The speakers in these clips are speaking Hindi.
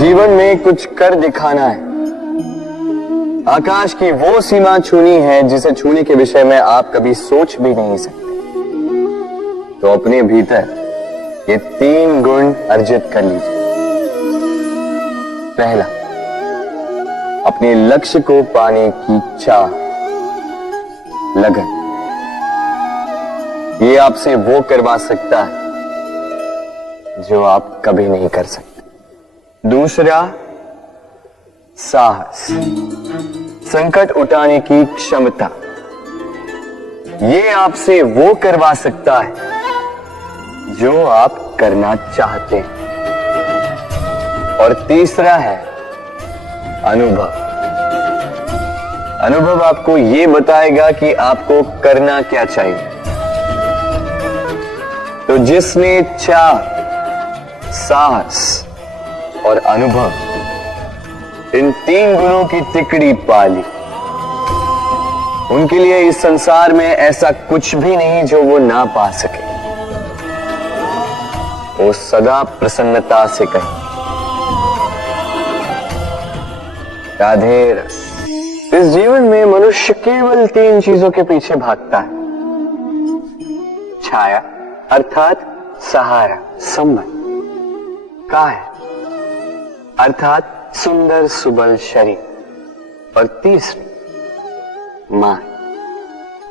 जीवन में कुछ कर दिखाना है। आकाश की वो सीमा छूनी है जिसे छूने के विषय में आप कभी सोच भी नहीं सकते। तो अपने भीतर ये 3 गुण अर्जित कर लीजिए। पहला, अपने लक्ष्य को पाने की चाह, लगन। ये आपसे वो करवा सकता है जो आप कभी नहीं कर सकते। दूसरा, साहस, संकट उठाने की क्षमता। ये आपसे वो करवा सकता है जो आप करना चाहते हैं। और तीसरा है अनुभव। अनुभव आपको ये बताएगा कि आपको करना क्या चाहिए। तो जिसने चाह, साहस और अनुभव, इन 3 गुणों की तिकड़ी पा ली, उनके लिए इस संसार में ऐसा कुछ भी नहीं जो वो ना पा सके। वो सदा प्रसन्नता से कहे राधे रस। इस जीवन में मनुष्य केवल 3 चीजों के पीछे भागता है। छाया अर्थात सहारा, संबंध। काया अर्थात सुंदर सुबल शरीर। और तीसरी मान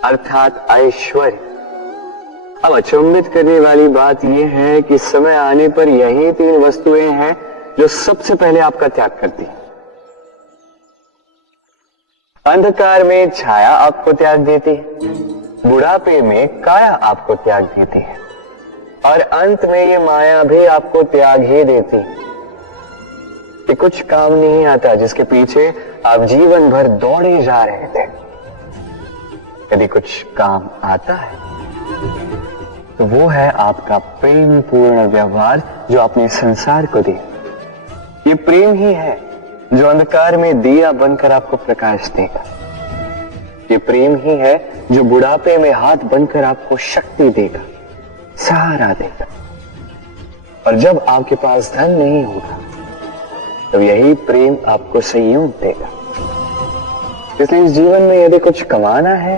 अर्थात ऐश्वर्य। अब अचंभित करने वाली बात यह है कि समय आने पर यही 3 वस्तुएं हैं जो सबसे पहले आपका त्याग करती हैं। अंधकार में छाया आपको त्याग देती है, बुढ़ापे में काया आपको त्याग देती है, और अंत में ये माया भी आपको त्याग ही देती है। कि कुछ काम नहीं आता जिसके पीछे आप जीवन भर दौड़े जा रहे थे। यदि कुछ काम आता है तो वो है आपका प्रेम पूर्ण व्यवहार जो आपने संसार को दिया। ये प्रेम ही है जो अंधकार में दिया बनकर आपको प्रकाश देगा। ये प्रेम ही है जो बुढ़ापे में हाथ बनकर आपको शक्ति देगा, सहारा देगा। और जब आपके पास धन नहीं होगा तो यही प्रेम आपको संयोग देगा। इसलिए इस जीवन में यदि कुछ कमाना है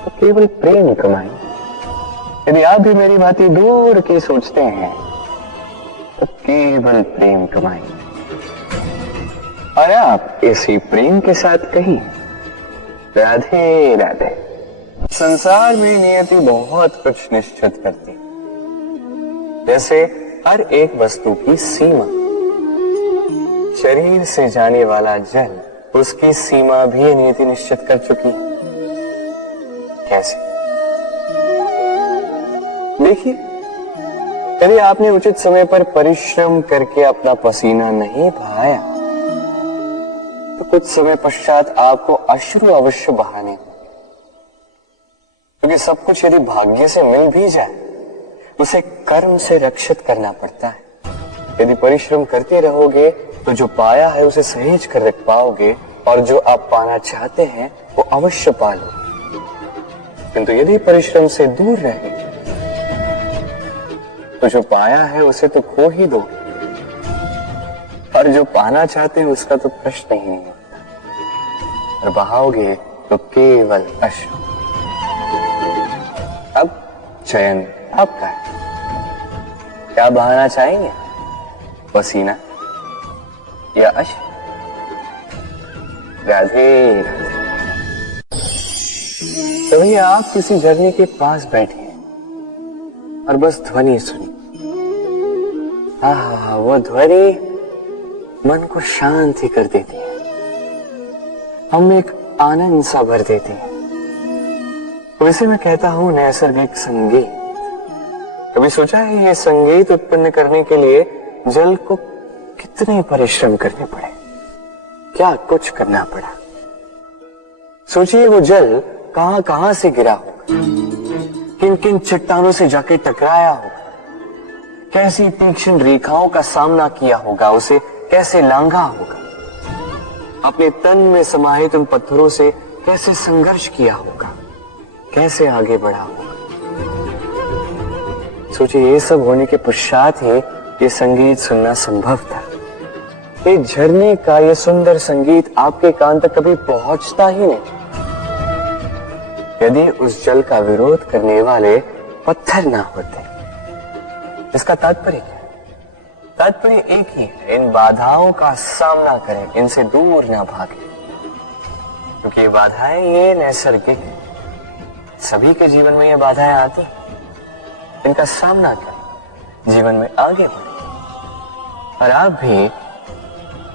तो केवल प्रेम ही कमाएं। यदि आप भी मेरी भांति दूर की सोचते हैं तो केवल प्रेम कमाएं। और आप इसी प्रेम के साथ कहिए राधे राधे। संसार में नियति बहुत कुछ निश्चित करती है, जैसे हर एक वस्तु की सीमा। शरीर से जाने वाला जल, उसकी सीमा भी नियति निश्चित कर चुकी है। कैसे? देखिए, यदि आपने उचित समय पर परिश्रम करके अपना पसीना नहीं बहाया तो कुछ समय पश्चात आपको अश्रु अवश्य बहाने होंगे। क्योंकि सब कुछ यदि भाग्य से मिल भी जाए उसे कर्म से रक्षित करना पड़ता है। यदि परिश्रम करते रहोगे तो जो पाया है उसे सहेज कर रख पाओगे, और जो आप पाना चाहते हैं वो अवश्य पालोगे। किंतु यदि परिश्रम से दूर रहे तो जो पाया है उसे तो खो ही दो, और जो पाना चाहते हैं उसका तो प्रश्न ही नहीं होता। और बहाओगे तो केवल अश्रु। अब चयन आपका है। क्या बहाना चाहेंगे? पसीना या अश्रु? राधे राधे। तभी आप किसी झरने के पास बैठे और बस ध्वनि सुनी। आहा, वो ध्वनि मन को शांति कर देती है, हम एक आनंद सा भर देती है। तो इसे मैं कहता हूं नैसर्गिक संगीत। कभी सोचा है ये संगीत उत्पन्न करने के लिए जल को कितने परिश्रम करने पड़े, क्या कुछ करना पड़ा। सोचिए वो जल कहां कहां से गिरा होगा, किन किन चट्टानों से जाके टकराया होगा, कैसी तीक्ष्ण रेखाओं का सामना किया होगा, उसे कैसे लांघा होगा, अपने तन में समाहित उन पत्थरों से कैसे संघर्ष किया होगा, कैसे आगे बढ़ा होगा। सोचिए ये सब होने के पश्चात ही ये संगीत सुनना संभव था। एक झरने का ये सुंदर संगीत आपके कान तक कभी पहुंचता ही नहीं यदि उस जल का विरोध करने वाले पत्थर ना होते। इसका तात्पर्य क्या? तात्पर्य एक ही है, इन बाधाओं का सामना करें, इनसे दूर ना भागें, क्योंकि ये बाधाएं ये नैसर्गिक, सभी के जीवन में ये बाधाएं आती, इनका सामना करें, जीवन में आगे बढ़ें। और आप भी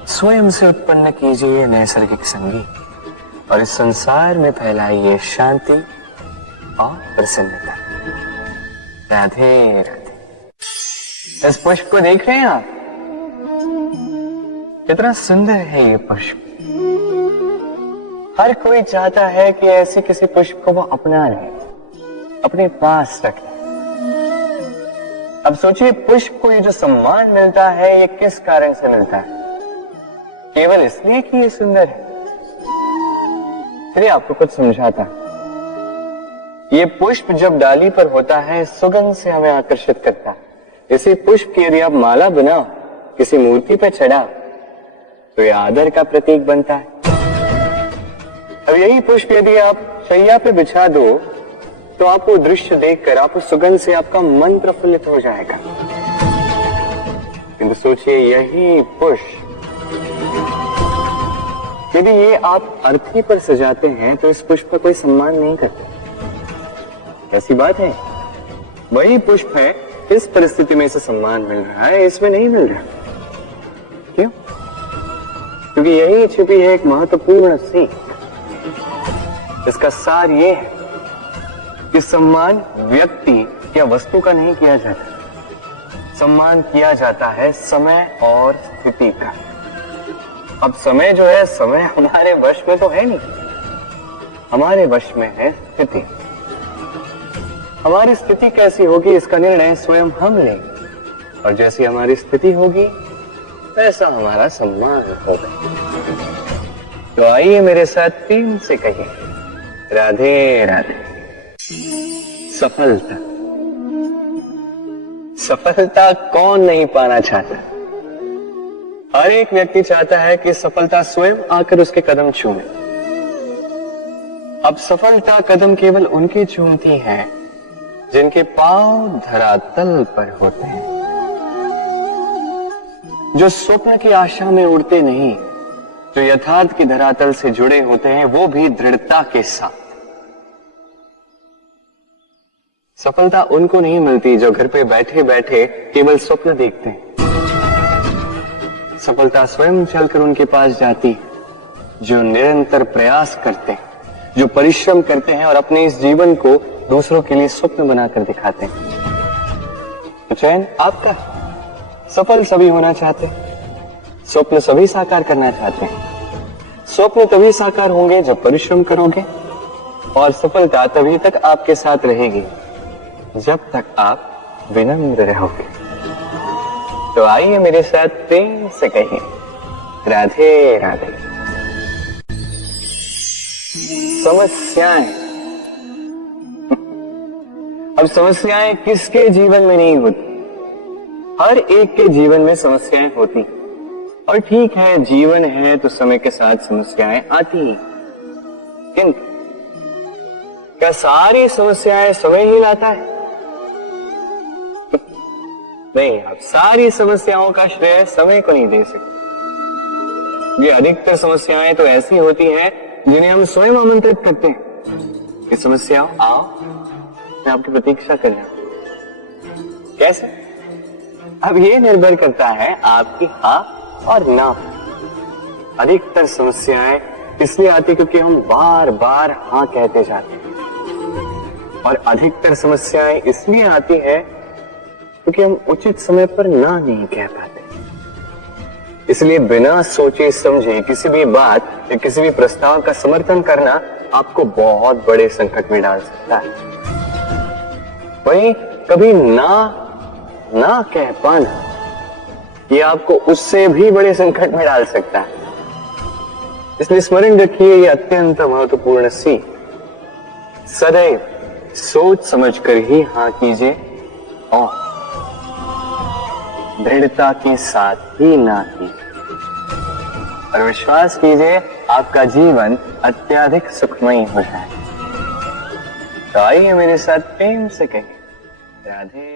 स्वयं से उत्पन्न कीजिए ये नैसर्गिक संगीत और इस संसार में फैलाइए शांति और प्रसन्नता। राधे राधे। इस पुष्प को देख रहे हैं आप? कितना सुंदर है ये पुष्प। हर कोई चाहता है कि ऐसे किसी पुष्प को वो अपना ले, अपने पास रखे। अब सोचिए, पुष्प को ये जो सम्मान मिलता है ये किस कारण से मिलता है? केवल इसलिए कि ये सुंदर है? चलिए आपको कुछ समझाता। ये पुष्प जब डाली पर होता है सुगंध से हमें आकर्षित करता है। इसी पुष्प की यदि आप माला बनाओ, किसी मूर्ति पर चढ़ाओ, तो ये आदर का प्रतीक बनता है। अब यही पुष्प यदि आप शैया पे बिछा दो तो आपको दृश्य देखकर, आपको सुगंध से आपका मन प्रफुल्लित हो जाएगा। किंतु सोचिए, यही पुष्प यदि ये आप अर्थी पर सजाते हैं तो इस पुष्प का कोई सम्मान नहीं करते। ऐसी बात है? वही पुष्प है, इस परिस्थिति में इसे सम्मान मिल रहा है, इसमें नहीं मिल रहा। क्यों? क्योंकि यही छिपी है एक महत्वपूर्ण सीख। इसका सार ये है कि सम्मान व्यक्ति या वस्तु का नहीं किया जाता, सम्मान किया जाता है समय और स्थिति का। अब समय जो है, समय हमारे वश में तो है नहीं, हमारे वश में है स्थिति। हमारी स्थिति कैसी होगी इसका निर्णय स्वयं हम लेंगे, और जैसी हमारी स्थिति होगी वैसा हमारा सम्मान होगा। तो आइए मेरे साथ प्रेम से कहिए, राधे राधे। सफलता, सफलता कौन नहीं पाना चाहता? हर एक व्यक्ति चाहता है कि सफलता स्वयं आकर उसके कदम चूमे। अब सफलता कदम केवल उनकी चूमती है जिनके पांव धरातल पर होते हैं, जो स्वप्न की आशा में उड़ते नहीं, जो यथार्थ की धरातल से जुड़े होते हैं, वो भी दृढ़ता के साथ। सफलता उनको नहीं मिलती जो घर पे बैठे बैठे केवल स्वप्न देखते हैं। सफलता स्वयं चलकर उनके पास जाती, जो निरंतर प्रयास करते हैं, जो परिश्रम करते हैं और अपने इस जीवन को दूसरों के लिए स्वप्न बनाकर दिखाते हैं। तो चयन आपका। सफल सभी होना चाहते हैं, स्वप्न सभी साकार करना चाहते हैं। स्वप्न तभी साकार होंगे जब परिश्रम करोगे, और सफलता तभी तक आपके साथ रहेगी जब तक आप विनम्र रहोगे। तो आइए मेरे साथ प्रेम से कहिए, राधे राधे। समस्याएं। अब समस्याएं किसके जीवन में नहीं होती? हर एक के जीवन में समस्याएं होती, और ठीक है, जीवन है तो समय के साथ समस्याएं आती ही। किंतु क्या सारी समस्याएं समय ही लाता है? नहीं, आप सारी समस्याओं का श्रेय समय को नहीं दे सकते। ये अधिकतर समस्याएं तो ऐसी होती हैं जिन्हें हम स्वयं आमंत्रित करते हैं कि समस्याओं आओ, मैं आपकी प्रतीक्षा कर रहा हूं। कैसे? अब ये निर्भर करता है आपकी हाँ और ना। अधिकतर समस्याएं इसलिए आती क्योंकि हम बार बार हाँ कहते जाते हैं, और अधिकतर समस्याएं इसलिए आती है क्योंकि हम उचित समय पर ना नहीं कह पाते। इसलिए बिना सोचे समझे किसी भी बात या किसी भी प्रस्ताव का समर्थन करना आपको बहुत बड़े संकट में डाल सकता है। वहीं कभी ना कह पाना, ये आपको उससे भी बड़े संकट में डाल सकता है। इसलिए स्मरण रखिए, ये अत्यंत महत्वपूर्ण सीख। सदैव सोच समझकर ही हाँ कीजिए, और दृढ़ता के साथ ही नाती। और विश्वास कीजिए आपका जीवन अत्यधिक सुखमय हो जाए। तो आइए मेरे साथ प्रेम से कहिए राधे।